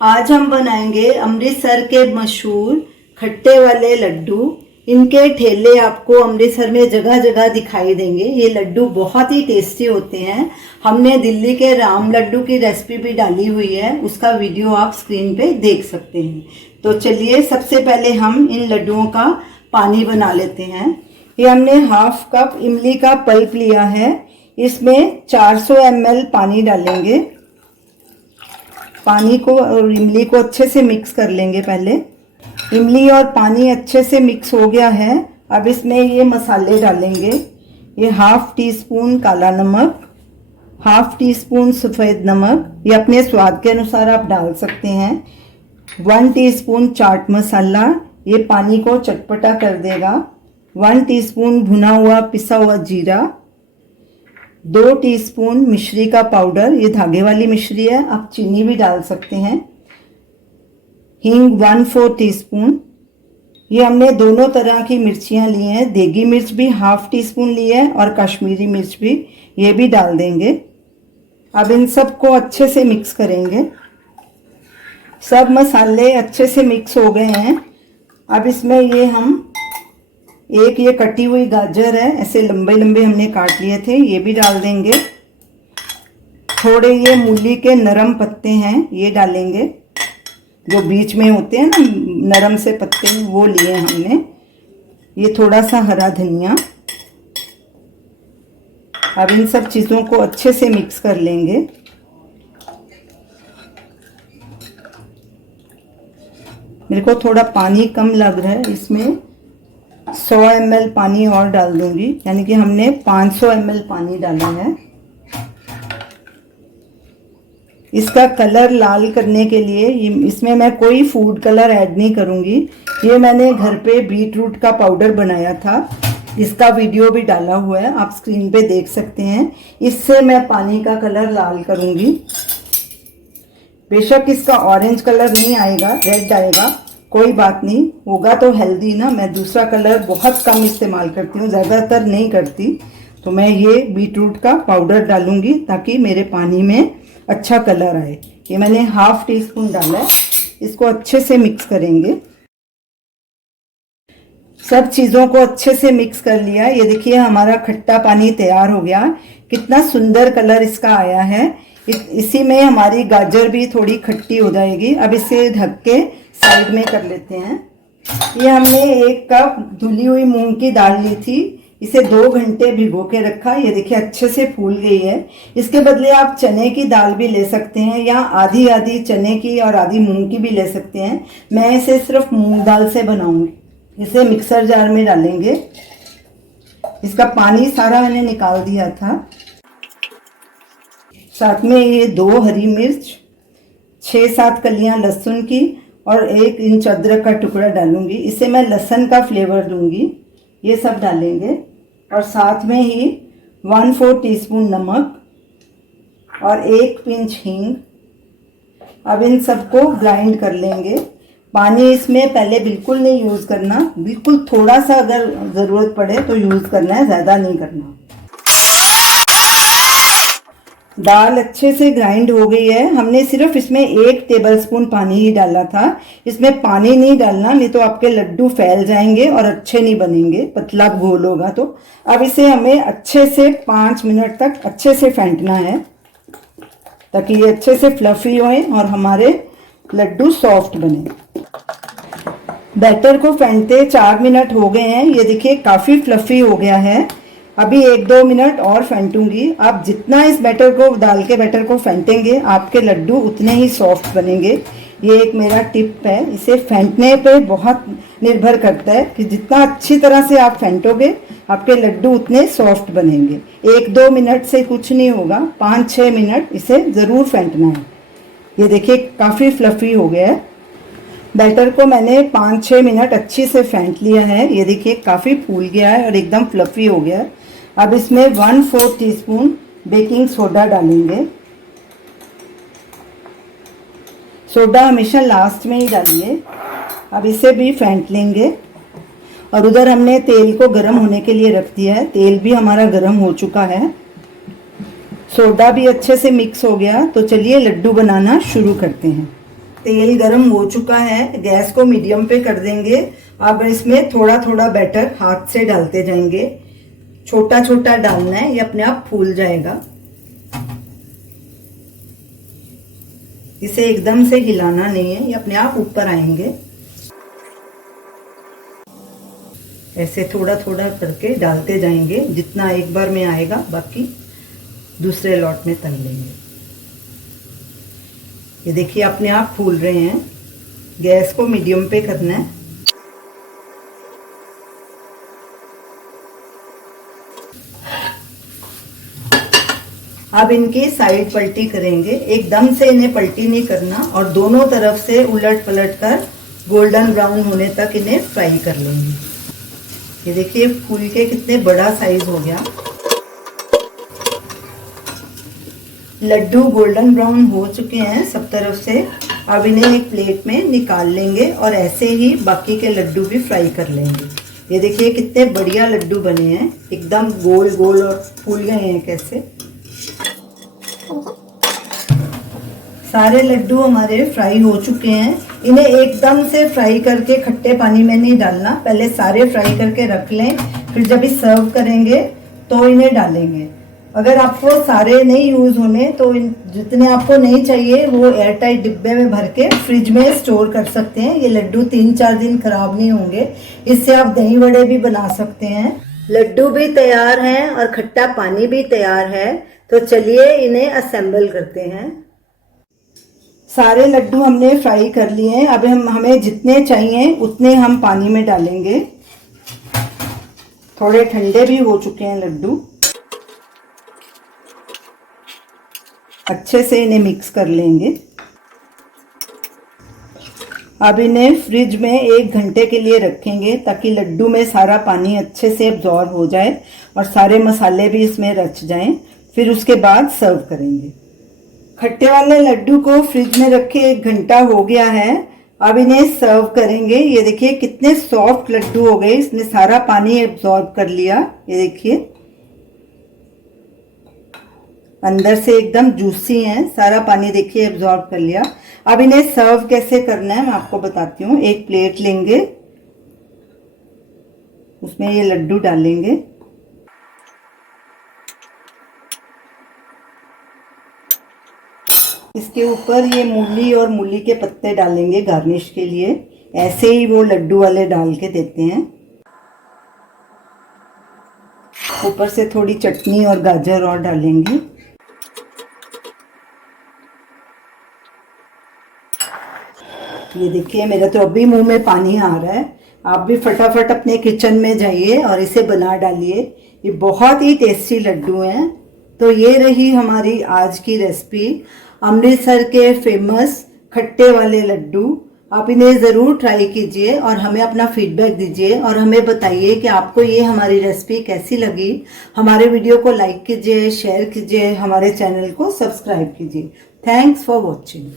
आज हम बनाएंगे अमृतसर के मशहूर खट्टे वाले लड्डू। इनके ठेले आपको अमृतसर में जगह जगह दिखाई देंगे। ये लड्डू बहुत ही टेस्टी होते हैं। हमने दिल्ली के राम लड्डू की रेसिपी भी डाली हुई है, उसका वीडियो आप स्क्रीन पे देख सकते हैं। तो चलिए सबसे पहले हम इन लड्डुओं का पानी बना लेते हैं। ये हमने हाफ कप इमली का पल्प लिया है, इसमें 400 ml पानी डालेंगे। पानी को और इमली को अच्छे से मिक्स कर लेंगे। पहले इमली और पानी अच्छे से मिक्स हो गया है। अब इसमें ये मसाले डालेंगे। ये हाफ टी स्पून काला नमक, हाफ टी स्पून सफ़ेद नमक, ये अपने स्वाद के अनुसार आप डाल सकते हैं। 1 टीस्पून चाट मसाला, ये पानी को चटपटा कर देगा। 1 टीस्पून भुना हुआ पिसा हुआ जीरा, 2 टीस्पून मिश्री का पाउडर, ये धागे वाली मिश्री है, आप चीनी भी डाल सकते हैं। हींग 1/4 टीस्पून। ये हमने दोनों तरह की मिर्चियाँ ली हैं, देगी मिर्च भी हाफ टी स्पून ली है और कश्मीरी मिर्च भी, ये भी डाल देंगे। अब इन सबको अच्छे से मिक्स करेंगे। सब मसाले अच्छे से मिक्स हो गए हैं। अब इसमें ये हम ये कटी हुई गाजर है, ऐसे लंबे लंबे हमने काट लिए थे, ये भी डाल देंगे। थोड़े ये मूली के नरम पत्ते हैं, ये डालेंगे, जो बीच में होते हैं ना नरम से पत्ते, वो लिए हमने। ये थोड़ा सा हरा धनिया। अब इन सब चीज़ों को अच्छे से मिक्स कर लेंगे। मेरे को थोड़ा पानी कम लग रहा है, इसमें 100 ml पानी और डाल दूंगी, यानी कि हमने 500 ml पानी डाला है। इसका कलर लाल करने के लिए इसमें मैं कोई फूड कलर ऐड नहीं करूंगी। ये मैंने घर पे बीट रूट का पाउडर बनाया था, इसका वीडियो भी डाला हुआ है, आप स्क्रीन पे देख सकते हैं। इससे मैं पानी का कलर लाल करूंगी। बेशक इसका ऑरेंज कलर नहीं आएगा, रेड आएगा, कोई बात नहीं, होगा तो हेल्दी ना। मैं दूसरा कलर बहुत कम इस्तेमाल करती हूँ, ज़्यादातर नहीं करती। तो मैं ये बीटरूट का पाउडर डालूंगी ताकि मेरे पानी में अच्छा कलर आए। ये मैंने हाफ टी स्पून डाला है। इसको अच्छे से मिक्स करेंगे। सब चीज़ों को अच्छे से मिक्स कर लिया। ये देखिए हमारा खट्टा पानी तैयार हो गया। कितना सुंदर कलर इसका आया है। इसी में हमारी गाजर भी थोड़ी खट्टी हो जाएगी। अब इसे ढक के साइड में कर लेते हैं। ये हमने 1 कप धुली हुई मूंग की दाल ली थी, इसे 2 घंटे भिगो के रखा। ये देखिए अच्छे से फूल गई है। इसके बदले आप चने की दाल भी ले सकते हैं, या आधी आधी चने की और आधी मूंग की भी ले सकते हैं। मैं इसे सिर्फ मूंग दाल से बनाऊंगी। इसे मिक्सर जार में डालेंगे। इसका पानी सारा मैंने निकाल दिया था। साथ में ये 2 हरी मिर्च, 6-7 कलियां लहसुन की और 1 इंच अदरक का टुकड़ा डालूंगी। इसे मैं लहसुन का फ्लेवर दूंगी। ये सब डालेंगे और साथ में ही 1/4 टीस्पून नमक और 1 पिंच हींग। अब इन सबको ग्राइंड कर लेंगे। पानी इसमें पहले बिल्कुल नहीं यूज़ करना, बिल्कुल थोड़ा सा अगर ज़रूरत पड़े तो यूज़ करना है, ज़्यादा नहीं करना। दाल अच्छे से ग्राइंड हो गई है। हमने सिर्फ इसमें 1 टेबलस्पून पानी ही डाला था। इसमें पानी नहीं डालना, नहीं तो आपके लड्डू फैल जाएंगे और अच्छे नहीं बनेंगे, पतला घोल होगा। तो अब इसे हमें अच्छे से 5 मिनट तक अच्छे से फेंटना है, ताकि ये अच्छे से फ्लफी होए और हमारे लड्डू सॉफ्ट बने। बैटर को फेंटते 4 मिनट हो गए हैं। ये देखिए काफ़ी फ्लफी हो गया है। अभी 1-2 मिनट और फेंटूंगी। आप जितना इस बैटर को दाल के बैटर को फेंटेंगे, आपके लड्डू उतने ही सॉफ्ट बनेंगे। ये एक मेरा टिप है। इसे फेंटने पे बहुत निर्भर करता है कि जितना अच्छी तरह से आप फेंटोगे, आपके लड्डू उतने सॉफ्ट बनेंगे। 1-2 मिनट से कुछ नहीं होगा, 5-6 मिनट इसे ज़रूर फेंटना है। ये देखिए काफ़ी फ्लफी हो गया है। बैटर को मैंने 5-6 मिनट अच्छे से फेंट लिया है। ये देखिए काफ़ी फूल गया है और एकदम फ्लफी हो गया है। अब इसमें 1/4 टीस्पून बेकिंग सोडा डालेंगे। सोडा हमेशा लास्ट में ही डालिए। अब इसे भी फेंट लेंगे। और उधर हमने तेल को गर्म होने के लिए रख दिया है। तेल भी हमारा गर्म हो चुका है। सोडा भी अच्छे से मिक्स हो गया। तो चलिए लड्डू बनाना शुरू करते हैं। तेल गरम हो चुका है, गैस को मीडियम पे कर देंगे। अब इसमें थोड़ा थोड़ा बैटर हाथ से डालते जाएंगे, छोटा छोटा डालना है, ये अपने आप फूल जाएगा। इसे एकदम से हिलाना नहीं है, ये अपने आप ऊपर आएंगे। ऐसे थोड़ा थोड़ा करके डालते जाएंगे, जितना एक बार में आएगा बाकी दूसरे लॉट में तल लेंगे। ये देखिए अपने आप फूल रहे हैं। गैस को मीडियम पे करना है। अब इनकी साइड पलटी करेंगे, एकदम से इन्हें पलटी नहीं करना और दोनों तरफ से उलट पलट कर गोल्डन ब्राउन होने तक इन्हें फ्राई कर लेंगे। ये देखिए फूल के कितने बड़ा साइज हो गया। लड्डू गोल्डन ब्राउन हो चुके हैं सब तरफ से। अब इन्हें एक प्लेट में निकाल लेंगे और ऐसे ही बाकी के लड्डू भी फ्राई कर लेंगे। ये देखिए कितने बढ़िया लड्डू बने हैं, एकदम गोल गोल और फूल गए हैं कैसे। सारे लड्डू हमारे फ्राई हो चुके हैं। इन्हें एकदम से फ्राई करके खट्टे पानी में नहीं डालना, पहले सारे फ्राई करके रख लें, फिर जब भी सर्व करेंगे तो इन्हें डालेंगे। अगर आपको सारे नहीं यूज होने तो जितने आपको नहीं चाहिए वो एयर टाइट डिब्बे में भर के फ्रिज में स्टोर कर सकते हैं। ये लड्डू 3-4 दिन खराब नहीं होंगे। इससे आप दही वड़े भी बना सकते हैं। लड्डू भी तैयार हैं और खट्टा पानी भी तैयार है, तो चलिए इन्हें असेंबल करते हैं। सारे लड्डू हमने फ्राई कर लिए हैं। अब हमें जितने चाहिए उतने हम पानी में डालेंगे। थोड़े ठंडे भी हो चुके हैं लड्डू। अच्छे से इन्हें मिक्स कर लेंगे। अब इन्हें फ्रिज में 1 घंटे के लिए रखेंगे ताकि लड्डू में सारा पानी अच्छे से एब्जॉर्ब हो जाए और सारे मसाले भी इसमें रच जाएं। फिर उसके बाद सर्व करेंगे। खट्टे वाले लड्डू को फ्रिज में रखे 1 घंटा हो गया है। अब इन्हें सर्व करेंगे। ये देखिए कितने सॉफ्ट लड्डू हो गए, इसने सारा पानी एब्जॉर्ब कर लिया। ये देखिए अंदर से एकदम जूसी हैं, सारा पानी देखिए एब्जॉर्ब कर लिया। अब इन्हें सर्व कैसे करना है मैं आपको बताती हूँ। एक प्लेट लेंगे, उसमें ये लड्डू डालेंगे। इसके ऊपर ये मूली और मूली के पत्ते डालेंगे गार्निश के लिए। ऐसे ही वो लड्डू वाले डाल के देते हैं। ऊपर से थोड़ी चटनी और गाजर और डालेंगे। ये देखिए मेरा तो अभी मुंह में पानी आ रहा है। आप भी फटाफट अपने किचन में जाइए और इसे बना डालिए। ये बहुत ही टेस्टी लड्डू हैं। तो ये रही हमारी आज की रेसिपी, अमृतसर के फेमस खट्टे वाले लड्डू। आप इन्हें ज़रूर ट्राई कीजिए और हमें अपना फीडबैक दीजिए और हमें बताइए कि आपको ये हमारी रेसिपी कैसी लगी। हमारे वीडियो को लाइक कीजिए, शेयर कीजिए, हमारे चैनल को सब्सक्राइब कीजिए। Thanks for watching.